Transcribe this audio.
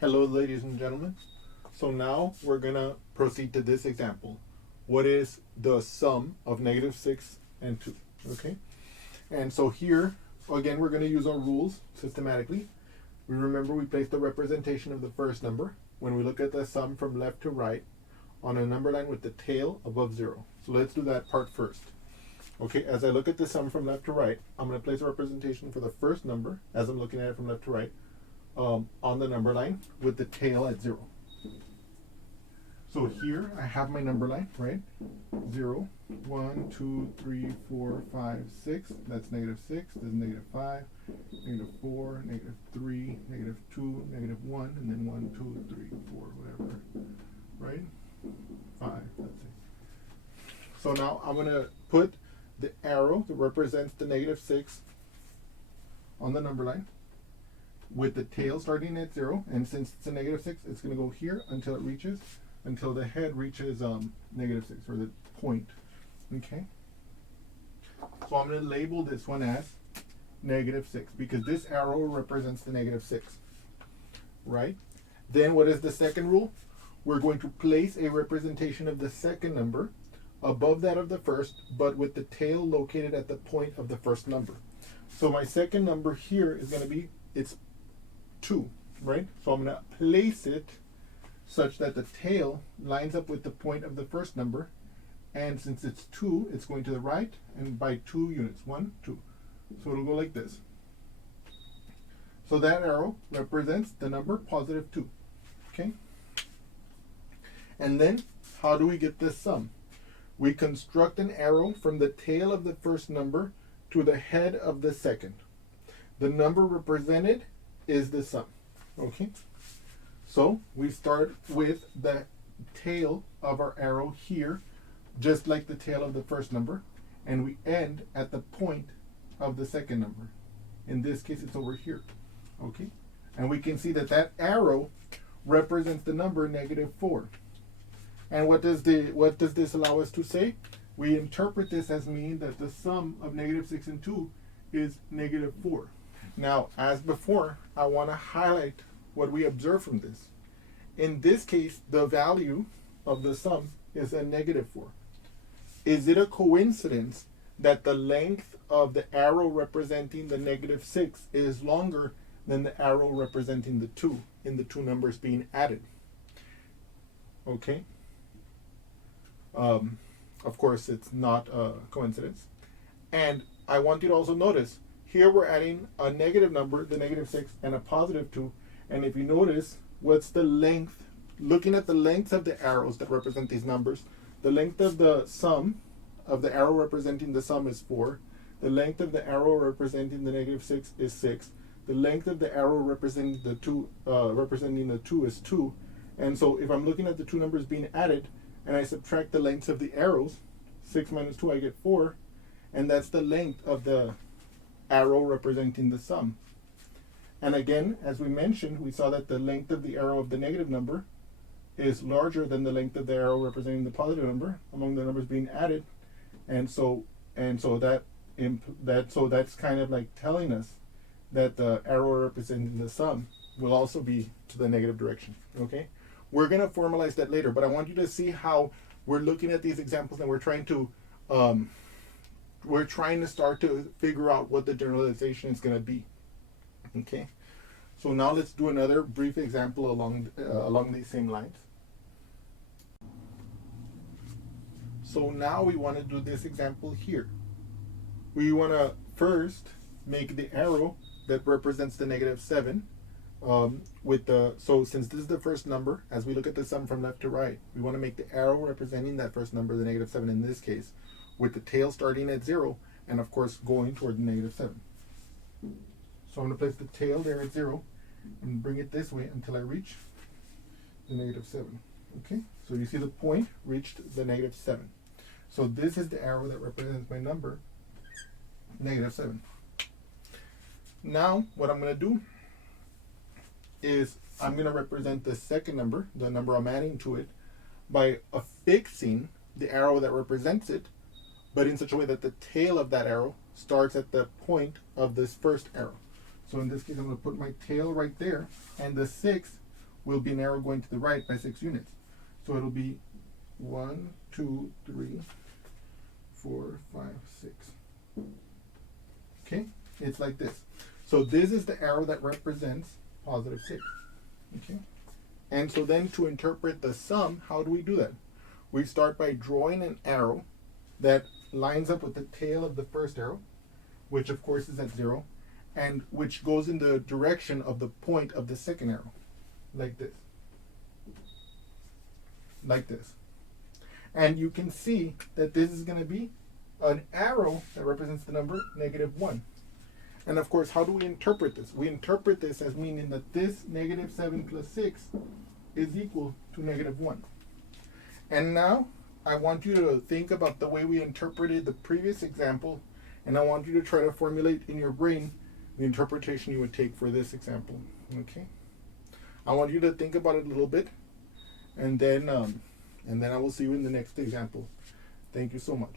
Hello, ladies and gentlemen. So now we're going to proceed to this example. What is the sum of negative 6 and 2? Okay. And so here, again, we're going to use our rules systematically. We remember we place the representation of the first number when we look at the sum from left to right on a number line with the tail above 0. So let's do that part first. Okay, as I look at the sum from left to right, I'm going to place a representation for the first number as I'm looking at it from left to right on the number line with the tail at 0. So here I have my number line, right? 0, 1, 2, 3, 4, 5, 6. That's negative 6. There's negative 5, negative 4, negative 3, negative 2, negative 1, and then 1, 2, 3, 4, whatever. Right? 5. That's it. So now I'm going to put the arrow that represents the negative 6 on the number line with the tail starting at 0. And since it's a negative 6, it's going to go here until the head reaches negative 6, or the point. Okay? So I'm going to label this one as negative 6 because this arrow represents the negative 6. Right? Then what is the second rule? We're going to place a representation of the second number above that of the first, but with the tail located at the point of the first number. So my second number here is going to be, it's 2, right? So I'm going to place it such that the tail lines up with the point of the first number, and since it's 2, it's going to the right, and by 2 units, 1, 2. So it'll go like this. So that arrow represents the number positive 2, okay? And then, how do we get this sum? We construct an arrow from the tail of the first number to the head of the second. The number represented is the sum. Okay? So we start with the tail of our arrow here, just like the tail of the first number, and we end at the point of the second number. In this case, it's over here. Okay? And we can see that that arrow represents the number negative 4. And what does this allow us to say? We interpret this as meaning that the sum of negative 6 and 2 is negative 4. Now, as before, I want to highlight what we observe from this. In this case, the value of the sum is a negative 4. Is it a coincidence that the length of the arrow representing the negative 6 is longer than the arrow representing the 2 in the two numbers being added? Okay. Of course, it's not a coincidence. And I want you to also notice, here we're adding a negative number, the negative 6, and a positive 2. And if you notice, what's the length? Looking at the length of the arrows that represent these numbers, the length of the sum of the arrow representing the sum is 4. The length of the arrow representing the negative 6 is 6. The length of the arrow representing the 2 is 2. And so if I'm looking at the two numbers being added, and I subtract the lengths of the arrows, 6 minus 2, I get 4. And that's the length of the arrow representing the sum. And again, as we mentioned, we saw that the length of the arrow of the negative number is larger than the length of the arrow representing the positive number among the numbers being added. And so that's kind of like telling us that the arrow representing the sum will also be to the negative direction. Okay? We're going to formalize that later, but I want you to see how we're looking at these examples and we're trying to start to figure out what the generalization is going to be. Okay, so now let's do another brief example along these same lines. So now we want to do this example here. We want to first make the arrow that represents the negative 7. So since this is the first number, as we look at the sum from left to right, we want to make the arrow representing that first number, the negative 7 in this case, with the tail starting at 0 and of course going toward the negative 7. So I'm going to place the tail there at 0 and bring it this way until I reach the negative 7. Okay, so you see the point reached the negative 7. So this is the arrow that represents my number, negative 7. Now what I'm going to do is I'm going to represent the second number, the number I'm adding to it, by affixing the arrow that represents it, but in such a way that the tail of that arrow starts at the point of this first arrow. So in this case, I'm going to put my tail right there, and the 6 will be an arrow going to the right by 6 units. So it'll be 1, 2, 3, 4, 5, 6. Okay, it's like this. So this is the arrow that represents positive 6. Okay, and so then to interpret the sum, how do we do that? We start by drawing an arrow that lines up with the tail of the first arrow, which of course is at 0, and which goes in the direction of the point of the second arrow, like this. Like this. And you can see that this is going to be an arrow that represents the number -1. And of course, how do we interpret this? We interpret this as meaning that this -7 plus 6 is equal to -1. And now I want you to think about the way we interpreted the previous example, and I want you to try to formulate in your brain the interpretation you would take for this example. Okay? I want you to think about it a little bit, and then I will see you in the next example. Thank you so much.